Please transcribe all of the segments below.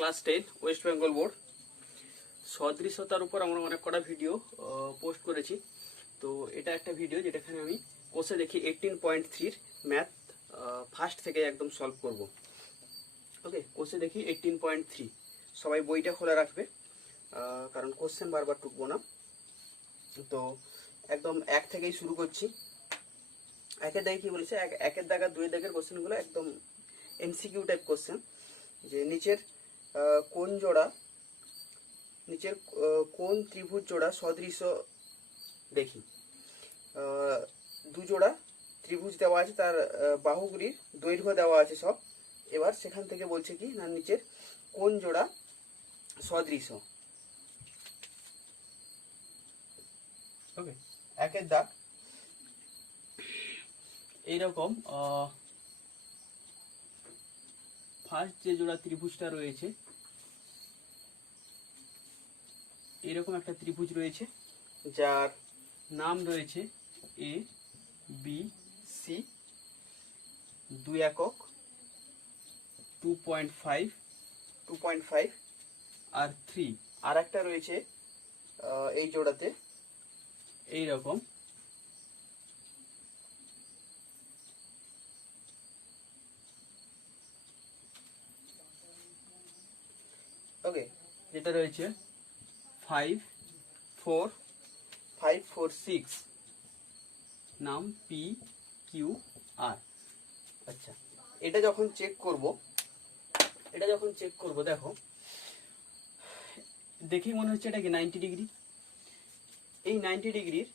Class 10 West Bengal board সদৃশতার উপর আমরা অনেক কটা ভিডিও পোস্ট করেছি। তো এটা একটা ভিডিও যেটাখানে আমি কোষে দেখি 18.3 ম্যাথ ফার্স্ট থেকে একদম সলভ করব। ওকে, কোষে দেখি 18.3, সবাই বইটা খোলা রাখবে কারণ কোশ্চেন বারবার টুকবো না। তো একদম এক থেকেই শুরু করছি। একের দাগে কি বলেছে, একের দাগ আর দুয়ের দাগের কোশ্চেনগুলো একদম এমসিকিউ টাইপ কোশ্চেন। যে নিচের কোন ত্রিভুজ জোড়া সদৃশ দেখি। দু জোড়া ত্রিভুজ দেওয়া আছে, তার বাহুগুলির দৈর্ঘ্য দেওয়া আছে সব। এবার সেখান থেকে বলছে কি না, নিচের কোন জোড়া সদৃশ। ওকে, একের দাগ এইরকম ফার্স্ট যে জোড়া ত্রিভুজটা রয়েছে, এরকম একটা ত্রিভুজ রয়েছে যার নাম রয়েছে এ বি সি, 2 একক 2.5 আর 3। আর একটা রয়েছে এই জোড়াতে এইরকম ওকে, যেটা রয়েছে 5 4 6, নাম পি কিউ আর। আচ্ছা, এটা যখন চেক করব দেখো, দেখেই মনে হচ্ছে এটা কি 90 ডিগ্রি। এই 90 ডিগ্রির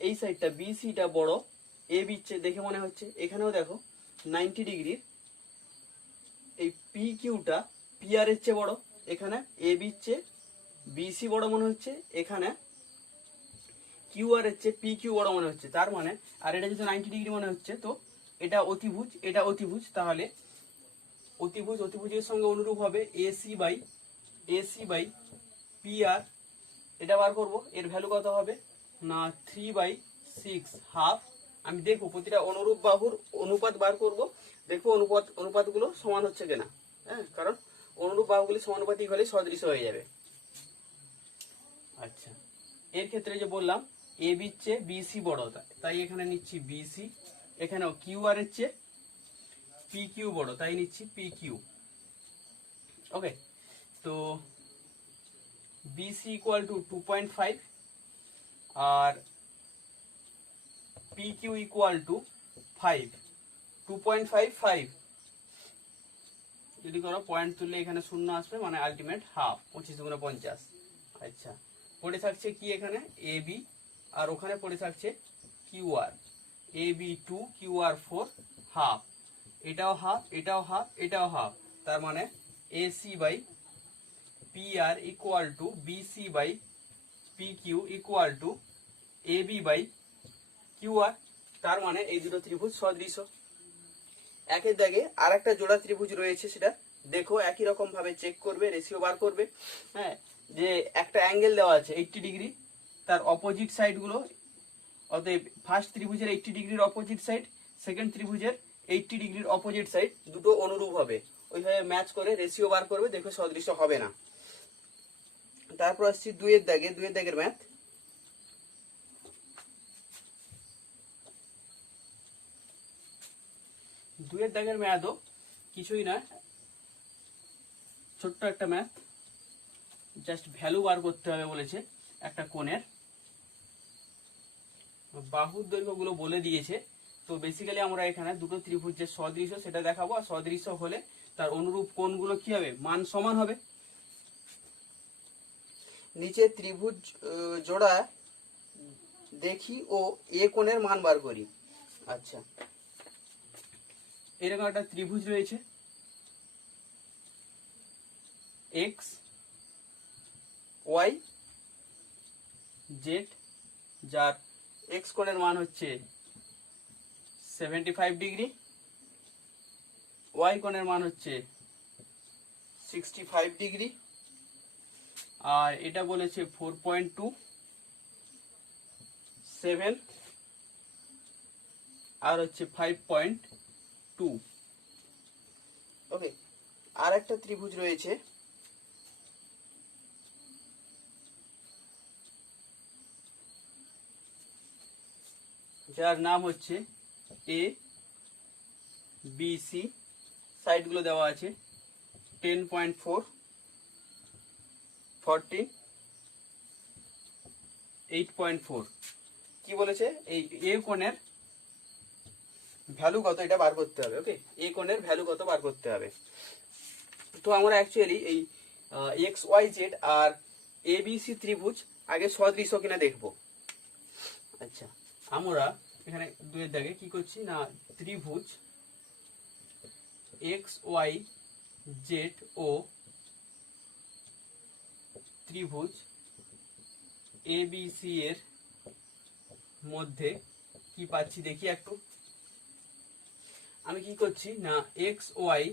এই সাইডটা বিসিটা বড়, এ বিচ্ছে দেখে মনে হচ্ছে। এখানেও দেখো 90 ডিগ্রির এই পি কিউটা পি আর এর চেয়ে বড়। এখানে এ বিচ্ছে বিসি বড় মনে হচ্ছে, এখানে কিউ আর এর চেয়ে পি কিউ বড় মনে হচ্ছে। তার মানে, আর এটা যেহেতু 90 ডিগ্রি মনে হচ্ছে, তো এটা অতিভুজ, এটা অতিভুজ। তাহলে অতিভুজের সঙ্গে অনুরূপ হবে এসি বাই পি আর। এটা বার করব, এর ভ্যালু কত হবে না 3/6 হাফ। আমি দেখবো প্রতিটা অনুরূপ বাহুর অনুপাত বার করব, দেখবো অনুপাতগুলো সমান হচ্ছে কিনা। হ্যাঁ, কারণ অনুরূপ বাহুগুলি সমানুপাতিক হলে সদৃশ হয়ে যাবে। আচ্ছা, এর ক্ষেত্রে যে বললাম এ বির চেয়ে বিসি বড়, তাই এখানে নিচ্ছি বিসি। এখানেও কিউ আর এর চেয়ে পি কিউ বড়, তাই নিচ্ছি পি কিউ। ওকে, তো বিসি ইকুয়াল টু 2.5 আর পি কিউ ইকুয়াল টু 5, 2.5 যদি করো পয়েন্ট তুললে এখানে শূন্য আসবে, মানে আলটিমেট হাফ, 25 × 50। আচ্ছা, পড়ে থাকছে কি এখানে এ বি, আর ওখানে পড়ে থাকছে Q R. A B 2, Q R 4, half. এটাও হাফ, এটাও হাফ, এটাও হাফ। তার মানে AC by P R equal to BC by P Q equal to A B by Q R. তার মানে এই দুটো ত্রিভুজ সদৃশ। একের দাগে আর একটা জোড়া ত্রিভুজ রয়েছে, সেটা দেখো একই রকম ভাবে চেক করবে, রেশিও বার করবে। হ্যাঁ, যে একটা অ্যাঙ্গেল দেওয়া আছে 80 ডিগ্রি, তার অপোজিট সাইড গুলো, অতএব ফার্স্ট ত্রিভুজের 80 ডিগ্রির অপোজিট সাইড, সেকেন্ড ত্রিভুজের 80 ডিগ্রির অপোজিট সাইড, দুটো অনুরূপ হবে। ওইভাবে ম্যাচ করে রেশিও বার করবে, দেখবে সদৃশ হবে না। তারপর আসছি দুয়ের দাগের ম্যাথ। দুয়ের দাগের ম্যাথও কিছুই না, ছোট্ট একটা ম্যাথ, জাস্ট ভ্যালু বার করতে হবে বলেছে একটা কোণের। বাহুর দৈর্ঘ্যগুলো বলে দিয়েছে। তো বেসিক্যালি আমরা এখানে দুটো ত্রিভুজ যে সদৃশ সেটা দেখাবো, আর সদৃশ হলে তার অনুরূপ কোণগুলো কি হবে, মান সমান হবে। নিচে ত্রিভুজ জোড়া দেখি ও এ কোণের মান বার করি। আচ্ছা, এরকম একটা ত্রিভুজ রয়েছে এক্স ওয়াই জেড, যার এক্স কোণের মান হচ্ছে 75 ডিগ্রি, ওয়াই কোণের মান হচ্ছে 65 ডিগ্রি, আর এটা বলেছে 4.27 আর হচ্ছে 5.2। ওকে, আর একটা ত্রিভুজ রয়েছে, যার নাম হচ্ছে এ বি সি, সাইডগুলো দেওয়া আছে 10.4, 14, 8.4। কি বলেছে, এই এ কোণের ভ্যালু কত এটা বার করতে হবে। ওকে, এ কোণের ভ্যালু কত বার করতে হবে। তো আমরা অ্যাকচুয়ালি এই x Y Z R A B C ত্রিভুজ আগে সদৃশ কিনা দেখবো। আচ্ছা, আমরা এখানে দুয়ের দাগে কি করছি না, ত্রিভুজ এক্স ওয়াই জেড ও ত্রিভুজ এ বি সি এর মধ্যে কি পাচ্ছি দেখি একটু। আমি কি করছি না, X Y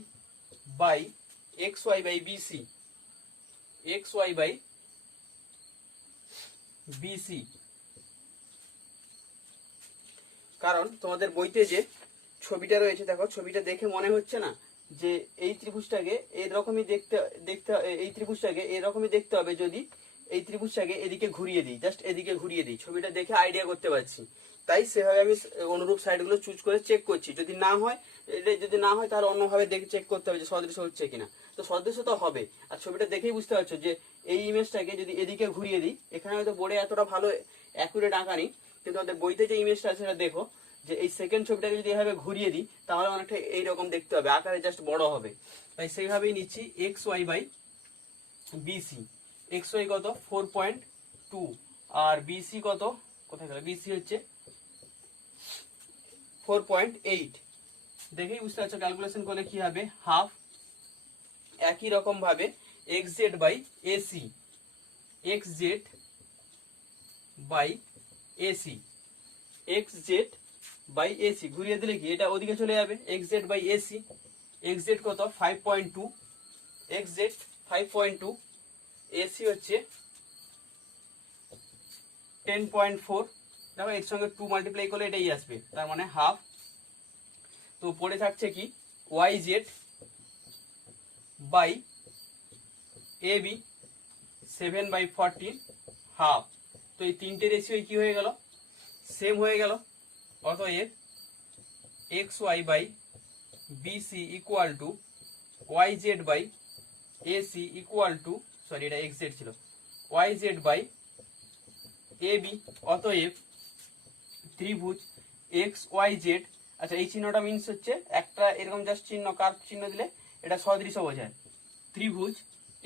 by BC, X Y by BC, কারণ তোমাদের বইতে যে ছবিটা রয়েছে দেখো, ছবিটা দেখে মনে হচ্ছে না যে এই ত্রিভুজটাকে এরকমই দেখতে এই ত্রিভুজটাকে এরকমই দেখতে হবে যদি এই ত্রিভুজটাকে এদিকে ঘুরিয়ে দিই, জাস্ট এদিকে ঘুরিয়ে দিই, ছবিটা দেখে আইডিয়া করতে পারছি। তাই সেভাবে আমি অনুরূপ সাইডগুলো চুজ করে চেক করছি। যদি না হয় তাহলে অন্যভাবে দেখে চেক করতে হবে যে সদৃশ হচ্ছে কিনা। তো সদৃশ তো হবে, আর ছবিটা দেখেই বুঝতে পারছো যে এই ইমেজটাকে যদি এদিকে ঘুরিয়ে দিই, এখানে হয়তো বোর্ডে এতটা ভালো অ্যাকুরেট আঁকা নেই, কিন্তু ওদের বইতে যে ইমেজটা আছে সেটা দেখো, যে এই সেকেন্ড ছবিটাকে যদি এভাবে ঘুরিয়ে দিই তাহলে অনেকটা এইরকম দেখতে হবে, আকারে জাস্ট বড় হবে। তাই সেইভাবেই নিচ্ছি X Y by BC. X Y কত 4.2 আর বিসি কত, কোথায় গেল, বিসি হচ্ছে 4.8। দেখেই বুঝতে পারছো ক্যালকুলেশন করলে কি হবে, হাফ। একই রকম ভাবে X Z by AC, X Z by AC, X Z by AC ঘুরিয়ে দিলে কি এটা ওদিকে চলে যাবে, X Z by AC. X Z কত 5.2, এক্স জেড 5.2, এসি হচ্ছে 10.4। দেখো এর সঙ্গে 2 মাল্টিপ্লাই করলে এটাই আসবে, তার মানে হাফ। তো পড়ে থাকছে কি Y Z by A B 7/14 half. তো এই তিনটে রেশিও কি হয়ে গেল, সেম হয়ে গেল। অতএব X Y by BC equal to Y Z by AC equal to, sorry এটা এক্স জেড ছিল, Y Z by A B. অতএব ত্রিভুজ এক্স ওয়াই জেড, আচ্ছা এই চিহ্নটা মিনস হচ্ছে একটা এরকম জাস্ট চিহ্ন, কার্ভ চিহ্ন দিলে এটা সদৃশ বোঝায়। ত্রিভুজ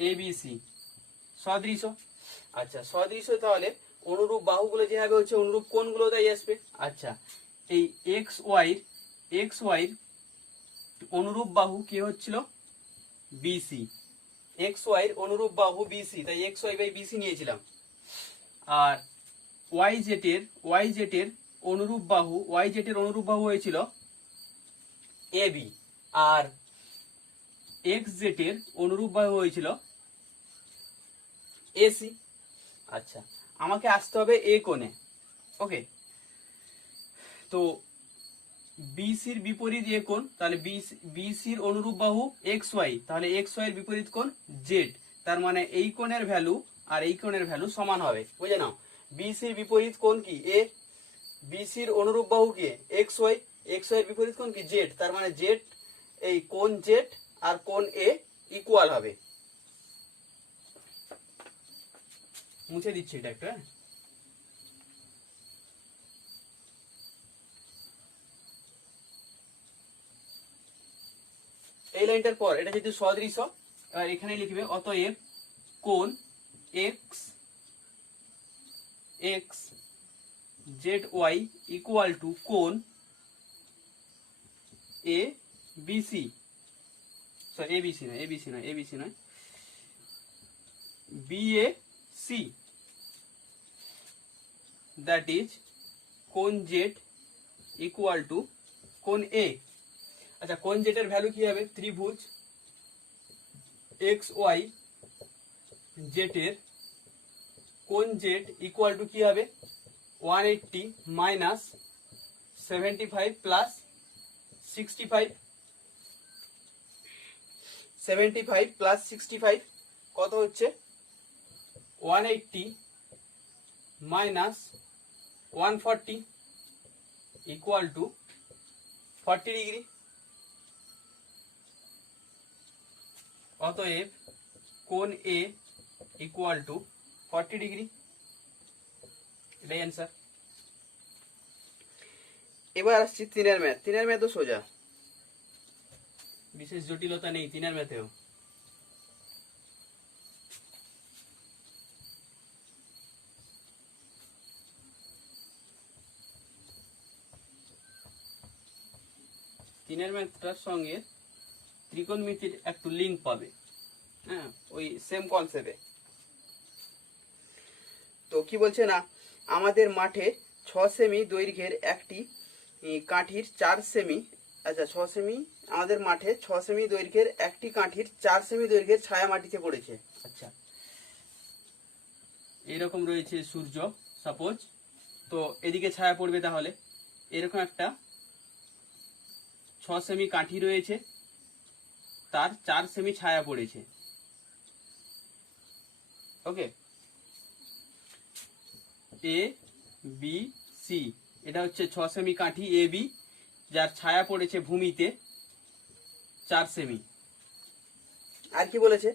এ বি সি সদৃশ। আচ্ছা সদৃশ তাহলে অনুরূপ বাহুগুলো যেভাবে হচ্ছে অনুরূপ কোণগুলো তাই আসবে। আচ্ছা এই এক্স ওয়াই অনুরূপ বাহু কি হচ্ছিল, বিসি। এক্স ওয়াই অনুরূপ বাহু বিসি, তাই এক্স ওয়াই বাই বিসি নিয়েছিলাম। আর ওয়াই জেটের অনুরূপ বাহু হয়েছিল এ বি, আর এক্স জেটের অনুরূপ বাহু হয়েছিল এসি। আচ্ছা আমাকে আসতে হবে এ কোণে। ওকে, তো বিসির বিপরীত এ কোণ, তাহলে বিসির অনুরূপ বাহু এক্স ওয়াই, তাহলে এক্স ওয়াই এর বিপরীত কোণ জেড, তার মানে এই কোণের ভ্যালু আর এই কোণের ভ্যালু সমান হবে। বুঝে নাও, বিসির বিপরীত কোণ কি এ, বিসির অনুরূপ বাহু কি এক্স ওয়াই এর বিপরীত কোণ কি জেড, তার মানে জেড, এই কোণ জেড আর কোণ এ ইকুয়াল হবে। মুছে দিচ্ছি এটা একটা। এই লাইনটার পর এটা যেহেতু সদৃশ, আর এখানে লিখবে অতএব কোণ X Z Y equal to কোণ এ বিসি, সরি এবিসি নয় বিএসি, দ্যাট ইজ কোণ জেড ইকুয়াল টু কোণ এ। আচ্ছা কোণ জেড এর ভ্যালু কি হবে, ত্রিভুজ এক্স ওয়াই জেড এর কোণ জেড ইকুয়াল টু কি হবে 180 মাইনাস 75 প্লাস 65। 75 প্লাস 65 কত হচ্ছে 180 মাইনাস 140 ইকুয়াল টু 40 ডিগ্রি। অতএব কোণ এ ইকুয়াল টু 40 ডিগ্রি, এটাই অ্যান্সার। এবার আসছি তিনের ম্যাথ। তিনের ম্যাথও সোজা, বিশেষ জটিলতা নেই তিনের ম্যাথেও। তিনের ম্যাথটার সঙ্গে ত্রিকোণমিতির একটু লিঙ্ক পাবে, হ্যাঁ, ওই সেম কনসেপ্টে। তো কি বলছে না, আমাদের মাঠে 6 সেমি দৈর্ঘ্যের একটি কাঠির 4 সেমি, আচ্ছা 6 সেমি, আমাদের মাঠে 6 সেমি দৈর্ঘ্যের একটি কাঠির 4 সেমি দৈর্ঘ্যের ছায়া মাটিতে পড়েছে। আচ্ছা, এরকম রয়েছে সূর্য সাপোজ, তো এদিকে ছায়া পড়বে, তাহলে এরকম একটা 6 সেমি কাঠি রয়েছে, তার 4 সেমি ছায়া পড়েছে। ওকে, এ বি সি, এটা হচ্ছে 6 সেমি কাঠি এ বি, যার ছায়া পড়েছে ভূমিতে 4 সেমি। আর কি বলেছে,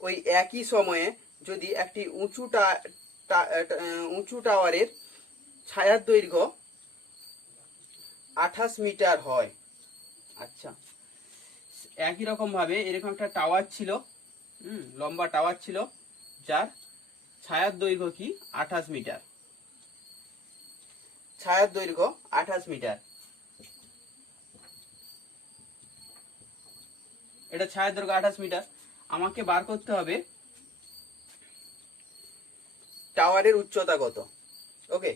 ওই একই সময়ে যদি একটি উঁচু টাওয়ারের ছায়ার দৈর্ঘ্য 28 মিটার হয়। আচ্ছা, একই রকম ভাবে এরকম একটা টাওয়ার ছিল, লম্বা টাওয়ার ছিল, যার ছায়ার দৈর্ঘ্য কি 28 মিটার, ছায়ার দৈর্ঘ্য 28 মিটার। এটা ছায়ার দৈর্ঘ্য 28 মিটার। আমাকে বার করতে হবে টাওয়ারের উচ্চতা কত। ওকে,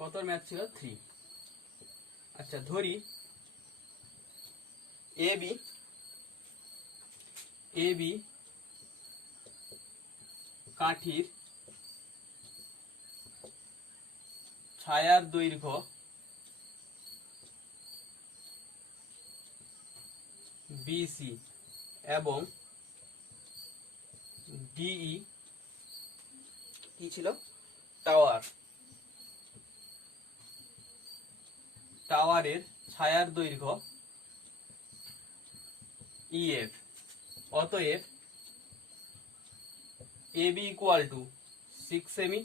কত ম্যাথ ছিল 3। আচ্ছা, ধরি এ বি কাঠির ছায়ার দৈর্ঘ্য বিসি এবং ডিই কি ছিল, টাওয়ারের ছায়ার দৈর্ঘ্য ইএফ। অতএব এ বি ইকুয়াল টু 6 সেমি,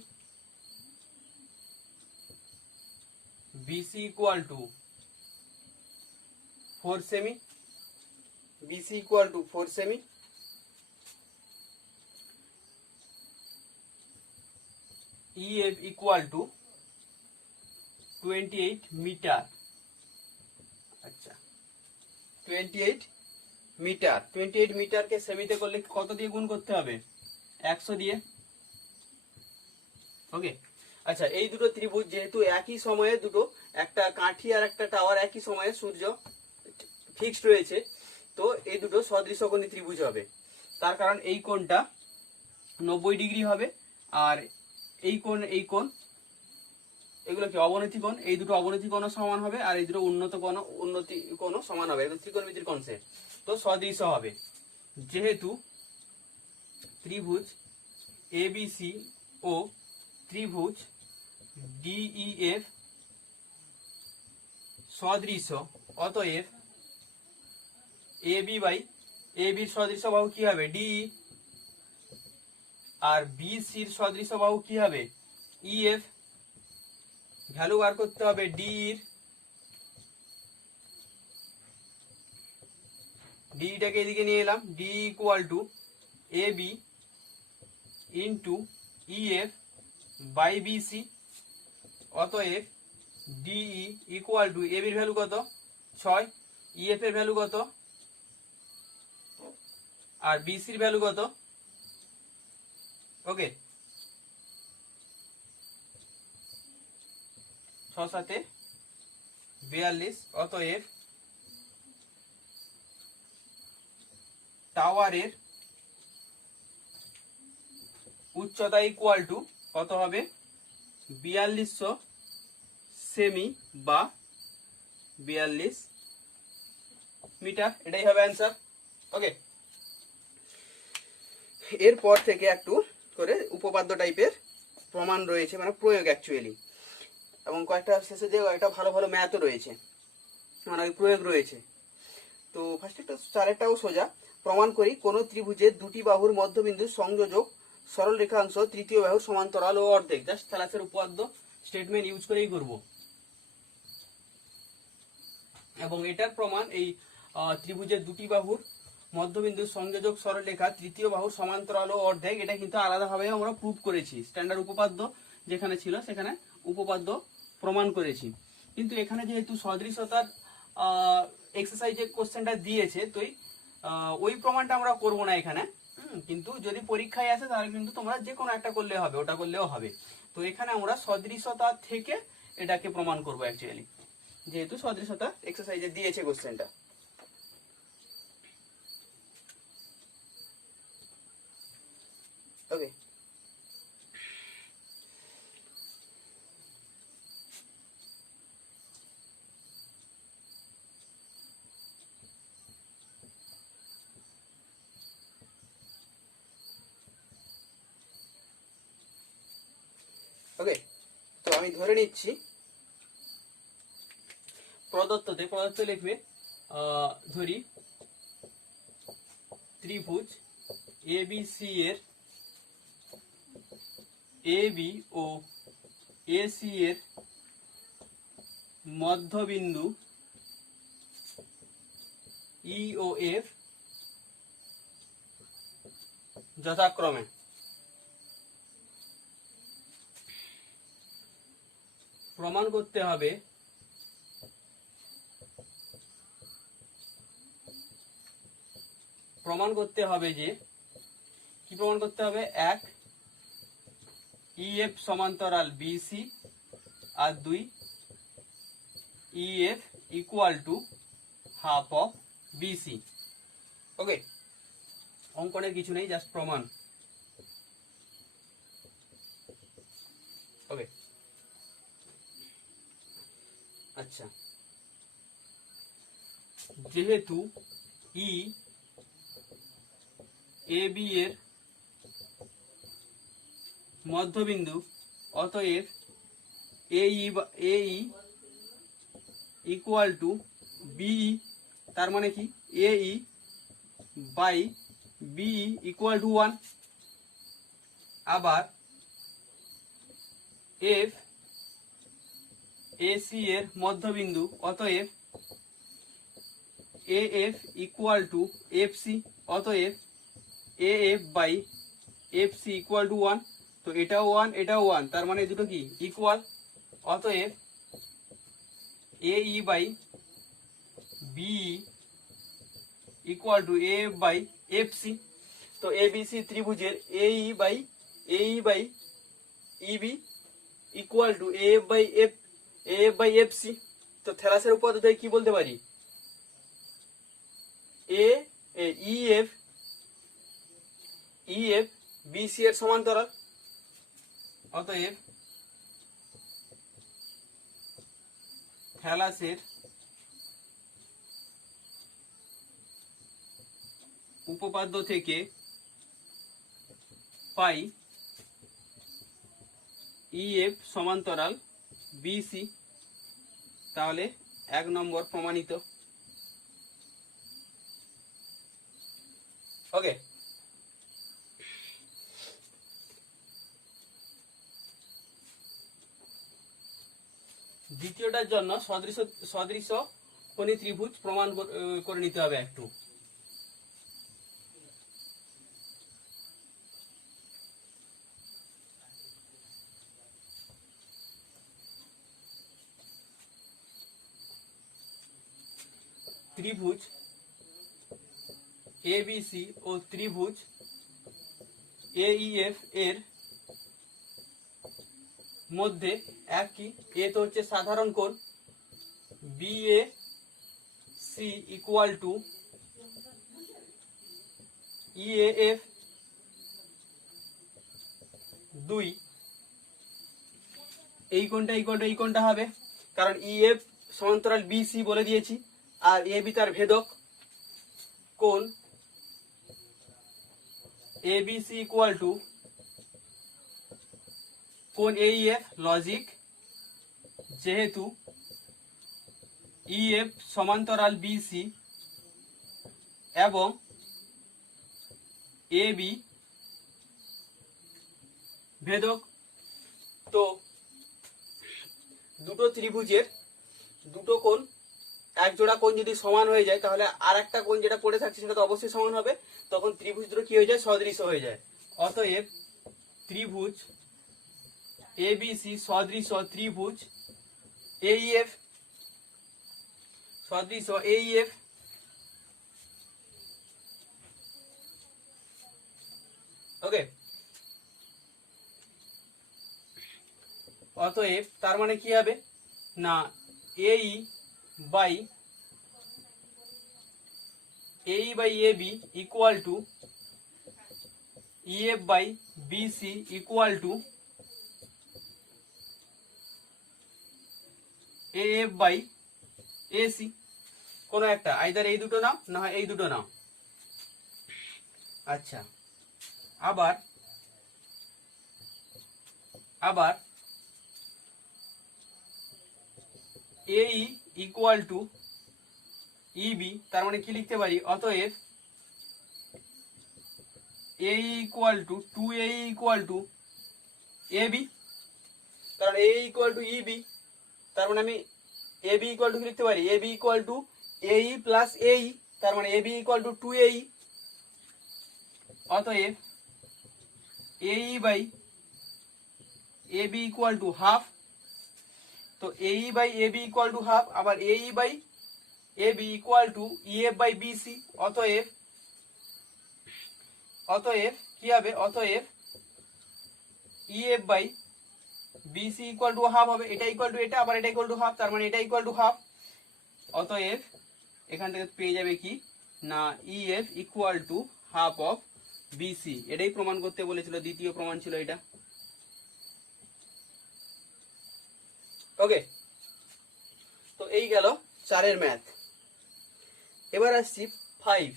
বিসি ইকুয়াল টু 4 সেমি, বিসি ইকুয়াল টু 4 সেমি, ইএফ ইকুয়াল টু 28 মিটার। আচ্ছা, 28 মিটার, 28 মিটারকে সেমিতে করলে কত দিয়ে গুণ করতে হবে, 100 দিয়ে। ওকে, আচ্ছা, এই দুটো ত্রিভুজ যেহেতু একই সময়ে দুটো, একটা কাঠি আর একটা টাওয়ার একই সময়ে সূর্য ফিক্সড রয়েছে, তো এই দুটো সদৃশকোণী ত্রিভুজ হবে। তার কারণ এই কোণটা 90 ডিগ্রি হবে, আর এই কোণ এগুলো কি অবনতি কোণ, এই দুটো অবনতি কোণও সমান হবে, আর এই দুটো উন্নতি কোণও সমান হবে, এগুলো ত্রিকোণমিতির কনসেপ্ট। তো সদৃশ হবে, যেহেতু ত্রিভুজ এবিসি ও ত্রিভুজ ডিইএফ সদৃশ, অতএব এবি বাই এবির সদৃশ বাহু কি হবে, ডিই, আর বিসির সদৃশ বাহু কি হবে, ইএফ। ভ্যালু বার করতে হবে ডিটাকে এদিকে নিয়ে এলাম, D equal to A B into EF by BC. অতএব ডিই ইকুয়াল টু এ বির ভ্যালু কত 6, ইএফ এর ভ্যালু কত, আর বিসির ভ্যালু কত। ওকে, 6 7 42। অতএব টাওয়ারের উচ্চতা ইকুয়াল টু কত হবে, 4200 সেমি বা 42 মিটার, এটাই হবে অ্যান্সার। ওকে, এরপর থেকে একটু করে উপপাদ্য টাইপের প্রমাণ রয়েছে, মানে প্রয়োগ অ্যাকচুয়ালি, এবং কয়েকটা শেষে যে একটা ভালো ভালো ম্যাথও রয়েছে, মানে ওই প্রয়োগ রয়েছে। তো ফার্স্ট একটা 4টাও সোজা। প্রমাণ করি কোন ত্রিভুজের দুটি বাহুর মধ্যবিন্দু সংযোজক সরল রেখাংশ তৃতীয় বাহুর সমান্তরাল ও অর্ধেক। জাস্ট থ্যালাসের উপপাদ্য স্টেটমেন্ট ইউজ করেই করব। এবং এটার প্রমাণ এই ত্রিভুজের দুটি বাহুর মধ্যবিন্দু সংযোজক সরলরেখা তৃতীয় বাহুর সমান্তরাল ও অর্ধেক, এটা কিন্তু আলাদাভাবে আমরা প্রুভ করেছি। স্ট্যান্ডার্ড উপপাদ্য যেখানে ছিল সেখানে উপপাদ্য প্রমাণ করেছি। কিন্তু এখানে যেহেতু সদৃশতার এক্সারসাইজের কোশ্চেনটা দিয়েছে, তো ওই প্রমাণটা আমরা করব না এখানে। কিন্তু যদি পরীক্ষায় আসে তাহলে কিন্তু তোমরা যে কোনো একটা করলে হবে, ওটা করলেও হবে। তো এখানে আমরা সদৃশতা থেকে এটাকে প্রমাণ করব অ্যাকচুয়ালি, যেহেতু সদৃশতা এক্সারসাইজে দিয়েছে কোশ্চেনটা। ওকে, ওকে, তো আমি ধরে নিচ্ছি প্রদত্ত লিখবে, ধরি ত্রিভুজ এবিসি এর এবি ও এসি এর মধ্যবিন্দু ই ও এফ যথাক্রমে প্রমাণ করতে হবে যে কি প্রমাণ করতে হবে, এক ইএফ সমান্তরাল বিসি, আর দুই EF equal to half of BC. Okay, অঙ্কনের কিছু নেই, জাস্ট প্রমাণ। ওকে, আচ্ছা, যেহেতু ই এ বি এর মধ্যবিন্দু, অতএব এই ইকুয়াল টু বিই, তার মানে কি এই বাই বিই ইকুয়াল টু 1। আবার এফ এসি এর মধ্যবিন্দু, অতএব এএফ ইকুয়াল টু এফসি, অতএব AF by FC equal to 1। তো এটাও 1, এটাও 1, তার মানে দুটো কি ইকুয়াল। অতএব এই by BE equal to AF by FC. তো এবিসি ত্রিভুজের এই by EB equal to AF by FC. তো থ্যালাসের উপপাদ্য থেকে কি বলতে পারি, ইএফ বিসি এর সমান্তরাল। অতএব থ্যালাসের উপপাদ্য থেকে পাই ইএফ সমান্তরাল বিসি। তাহলে 1 নম্বর প্রমাণিত। ওকে, দ্বিতীয়টার জন্য সদৃশ কোণী ত্রিভুজ প্রমাণ করে নিতে হবে একটু। ত্রিভুজ এবিসি ও ত্রিভুজ এইএফ এর মধ্যে একই, এ তো হচ্ছে সাধারণ কোণ, বিএসি ইকুয়াল টু ইএএফ 2। এই কোণটা হবে, কারণ ইএফ সমান্তরাল বিসি বলে দিয়েছি, আর এ বি তার ভেদক। কোণ এবিসি ইকুয়াল টু কোণ এইএফ লজিক, যেহেতু ইএফ সমান্তরাল বিসি এবং এ বি ভেদক। তো দুটো ত্রিভুজের দুটো কোণ, এক জোড়া কোণ যদি সমান হয়ে যায় তাহলে আর একটা কোণ যেটা পড়ে থাকছে সেটা তো অবশ্যই সমান হবে, তখন ত্রিভুজ দুটো কি হয়ে যায়, সদৃশ হয়ে যায়। অতএব ত্রিভুজ এবিসি সদৃশ ত্রিভুজ এইএফ সদৃশ এইএফ। ওকে, অতএব তার মানে কি হবে না, এই by AB equal to EF by BC equal to AF by AC. কোনো একটা, আইদার এই দুটো নাও না হয় এই দুটো নাও। আচ্ছা, আবার এই ইকুয়াল টু ইবি, তার মানে কি লিখতে পারি, অতএব A equal to 2a equal to AB, কারণ এ ইকুয়াল টু ইবি, তার মানে আমি এবি ইকুয়াল টু কি লিখতে পারি, এবি ইকুয়াল টু এই প্লাস এই, তার মানে এবি ইকুয়াল টু 2a। অতএব এই by AB equal to half. তো এই by AB equal to half, আবার এই by AB equal to EF by BC. অতএব কি হবে, অতএব EF by BC equal to half হবে। এটা ইকুয়াল টু এটা, আবার এটা ইকুয়াল টু হাফ, তার মানে এটা ইকুয়াল টু হাফ। অতএব এখান থেকে পেয়ে যাবে কি না, EF equal to half of BC. এটাই প্রমাণ করতে বলেছিল, দ্বিতীয় প্রমাণ ছিল এটা। ওকে, তো এই গেল 4 ম্যাথ। এবার আসছি 5।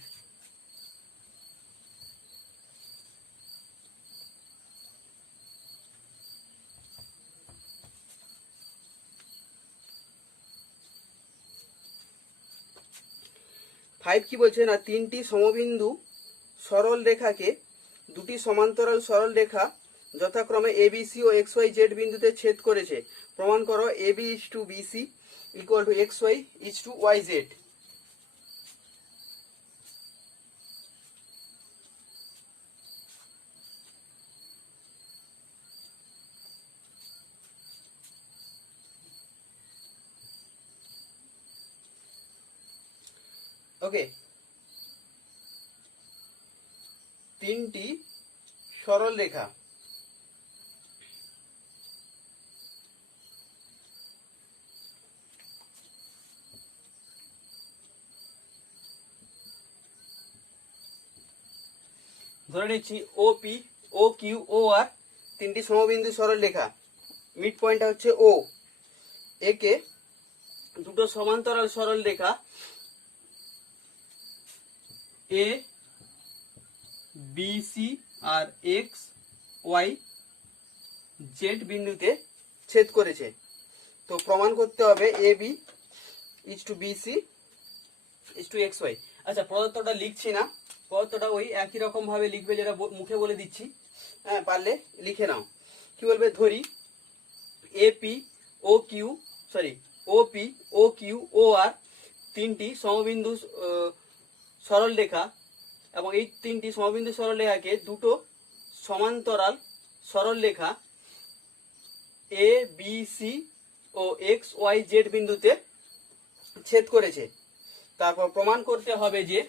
কি বলছে না, 3টি সমবিন্দু সরল রেখাকে দুটি সমান্তরাল সরল রেখা যথাক্রমে এবিসি ও এক্স ওয়াই জেড বিন্দুতে ছেদ করেছে। প্রমাণ করো AB is to BC equal to X Y is to Y Z. Okay, 3টি সরল রেখা ধরে নিচ্ছি ওপি, ও কিউ, ও আর, 3টি সমবিন্দু সরল রেখা। মিড পয়েন্টটা হচ্ছে ও। একে দুটো সমান্তরাল সরল রেখা এ বি সি আর এক্স ওয়াই জেড বিন্দুতে ছেদ করেছে। তো প্রমাণ করতে হবে A B is to B C is to X Y. আচ্ছা, প্রদত্তটা লিখছি না, প্রদত্তটা ওই একই রকম ভাবে লিখবে যেটা মুখে বলে দিচ্ছি। হ্যাঁ, পারলে লিখে নাও। কি বলবে, ধরি এপি ও কিউ, সরি ওপি ও কিউ ও আর 3টি সমবিন্দু সরল রেখা, এবং এই 3টি সমবিন্দু সরল রেখাকে দুটো সমান্তরাল সরল রেখা এ বি সি ও এক্স ওয়াই জেড বিন্দুতে ছেদ করেছে। তারপর প্রমাণ করতে হবে যে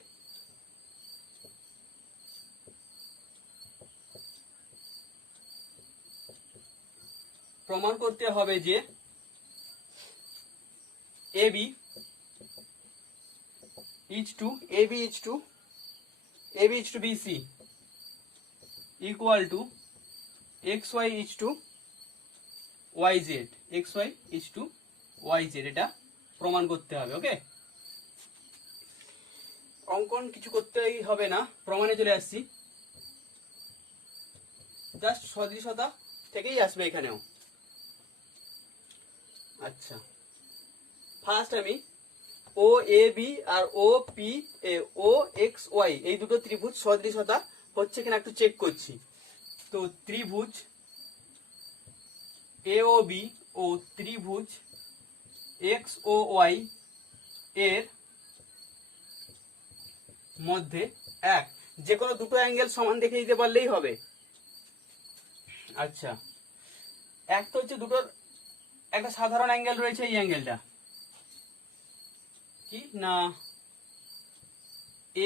AB is to BC equal to X Y is to Y Z, X Y is to Y Z. এটা প্রমাণ করতে হবে। ওকে, অঙ্কন কিছু করতেই হবে না, প্রমাণে চলে আসছি। জাস্ট সদৃশতা থেকেই আসবে এখানেও। আচ্ছা, ফার্স্ট আমি ও A B R O P O X Y এই দুটো ত্রিভুজ সদৃশতা হচ্ছে কিনা একটু চেক করছি। তো ত্রিভুজ এ ও বি ও ত্রিভুজ এক্স ও ওয়াই এর মধ্যে এক, যে কোনো দুটো অ্যাঙ্গেল সমান দেখে দিতে পারলেই হবে। আচ্ছা, এক তো হচ্ছে দুটোর একটা সাধারণ অ্যাঙ্গেল রয়েছে, এই অ্যাঙ্গেলটা কি না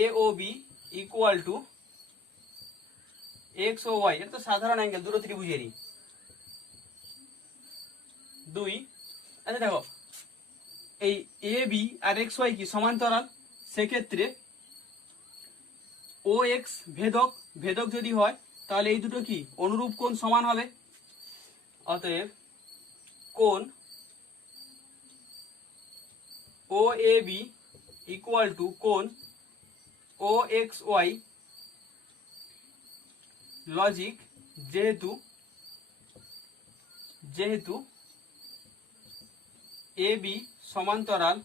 A O B equal to X O Y, এটা তো সাধারণ অ্যাঙ্গেল দুটো ত্রিভুজেরই। দুই, আচ্ছা দেখো এই A B R X Y কি সমান্তরাল, সেক্ষেত্রে ও এক্স ভেদক, ভেদক যদি হয় তাহলে এই দুটো কি অনুরূপ কোণ সমান হবে। অতএব কোণ ও এ বি ইকুয়াল টু কোণ ও এক্স ওয়াই লজিক, যেহেতু এ বি সমান্তরাল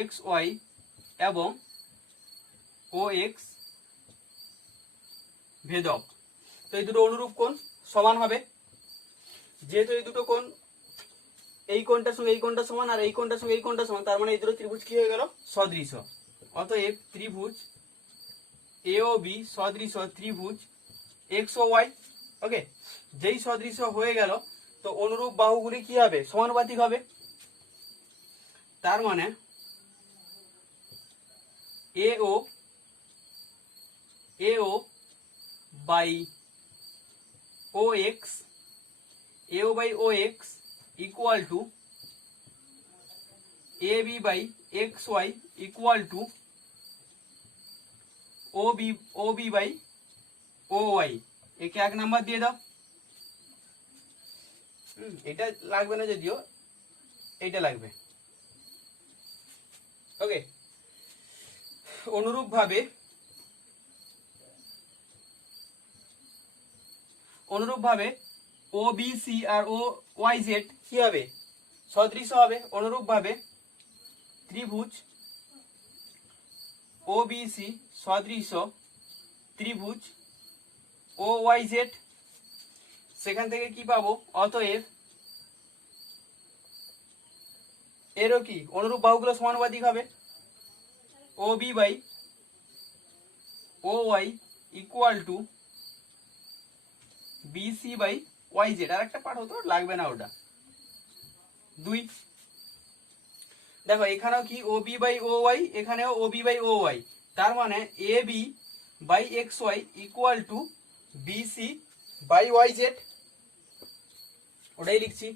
এক্স ওয়াই এবং ও এক্স ভেদক, তো এই দুটো অনুরূপ কোণ সমান হবে। যেহেতু এই দুটো কোণ এই কোণটার সঙ্গে এই কোণটা সমান আর এই কোণটার সঙ্গে এই কোণটা সমান, তার মানে এই দুটো ত্রিভুজ কি হয়ে গেল সদৃশ। অতএব ত্রিভুজ এ ও বি সদৃশ ত্রিভুজ এক্স ও ওয়াই। ওকে, যেই সদৃশ হয়ে গেল তো অনুরূপ বাহুগুলি কি হবে সমানুপাতিক হবে। তার মানে A O by O X, A O by O X equal to A B by X Y equal to O B by O Y. একে এক নাম্বার দিয়ে দাও। এটা লাগবে না যদিও, এইটা লাগবে। ওকে, অনুরূপভাবে ও বি সি আর ও ওয়াই জেড কি হবে সদৃশ হবে। অনুরূপভাবে ত্রিভুজ ও বি সি সদৃশ ত্রিভুজ ও ওয়াই জেড, সেখান থেকে কি পাবো, অতএব এরও কি অনুরূপ বাহুগুলো সমানুপাতিক হবে। O B by O Y equal to B C by Y Z. আর একটা পার্ট হতো লাগবে না ওটা। দুই, দেখো এখানেও কি O B by O Y, এখানেও O B by O Y, তার মানে A B by X Y equal to B C by Y Z, ওটাই লিখছি।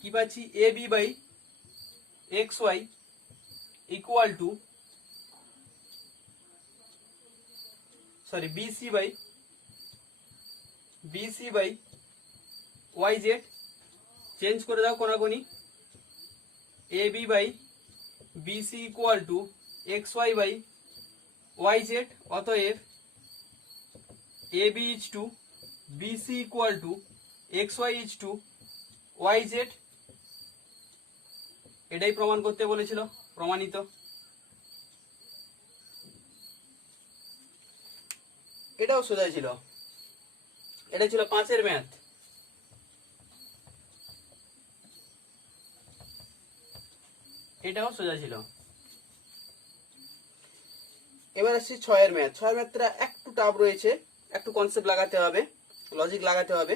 কি পাচ্ছি, A B by X Y equal to BC by Y Z. Change করে দাও কোনাকুনি, A B by BC equal to X Y by Y Z. অতএব A B is to BC equal to X Y is to Y Z. এটাই প্রমাণ করতে বলেছিল, প্রমাণিত। এটাও সোজা ছিল, এটা ছিল 5-এর ম্যাথ। এটাও সোজা ছিল। এবার আসছি 6-এর ম্যাথ। 6-এর ম্যাথটা একটু টাফ রয়েছে, একটু কনসেপ্ট লাগাতে হবে, লজিক লাগাতে হবে।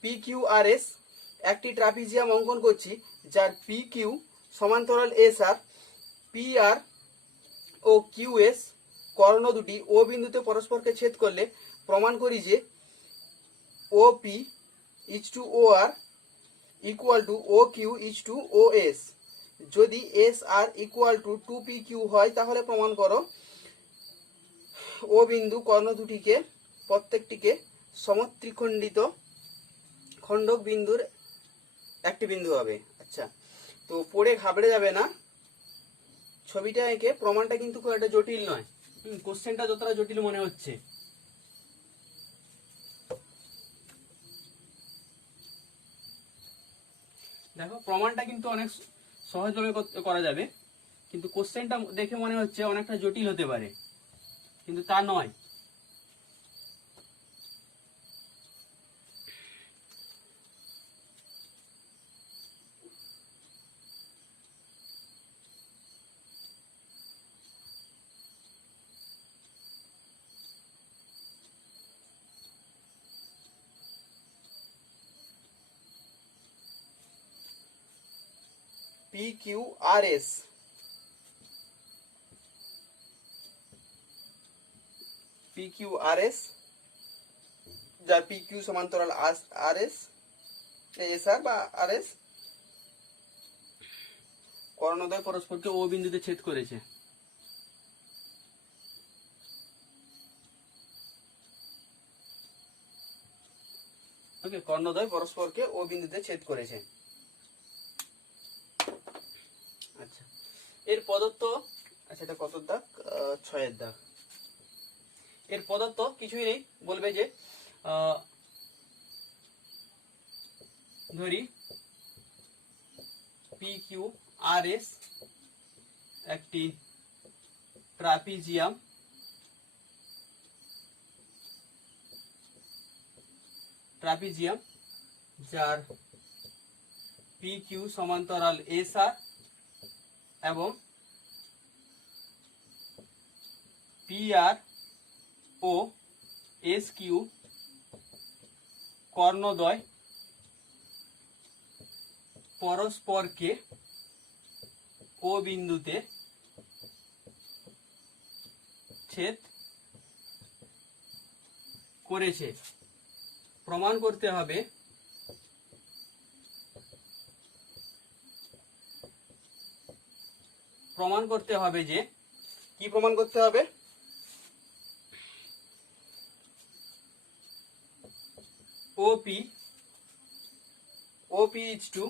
পি কিউ আর এস একটি ট্রাপিজিয়াম অঙ্কন করছি, যার পি কিউ সমান্তরাল এস আর, পি আর ও কিউ এস কর্ণ দুটি ও বিন্দুতে পরস্পরকে ছেদ করলে প্রমাণ করি যে O P is to O R equal to O Q is to O S, যদি S R equal to 2pq হয় তাহলে প্রমাণ করো ও বিন্দু কর্ণ দুটিকে প্রত্যেকটিকে সমত্রিখণ্ডিত খণ্ডক বিন্দুর একটি বিন্দু হবে। আচ্ছা, তো পড়ে ঘাবড়ে যাবে না, ছবিটা এঁকে প্রমাণটা কিন্তু খুব একটা জটিল নয়। কোশ্চেনটা যতটা জটিল মনে হচ্ছে। দেখো প্রমাণটা কিন্তু অনেক সহজভাবে করা যাবে, কিন্তু কোশ্চেনটা দেখে মনে হচ্ছে অনেকটা জটিল হতে পারে, কিন্তু তা নয়। PQRS যার PQ সমান্তরাল RS SR বা RS কর্ণদ্বয় পরস্পরকে ও বিন্দুতে ছেদ করেছে। ওকে, কর্ণদ্বয় পরস্পরকে ও বিন্দুতে ছেদ করেছে। আচ্ছা, এর প্রদত্ত, আচ্ছা এটা কত দাগ? 6 দাগ। এর প্রদত্ত কিছুই নেই, বলবে যে ধরি PQRS একটি ট্রাপিজিয়াম, যার PQ সমান্তরাল SR এবং PR ও SQ কর্ণদ্বয় পরস্পরকে ও বিন্দুতে ছেদ করেছে। প্রমাণ করতে হবে যে কি প্রমাণ করতে হবে? OP is to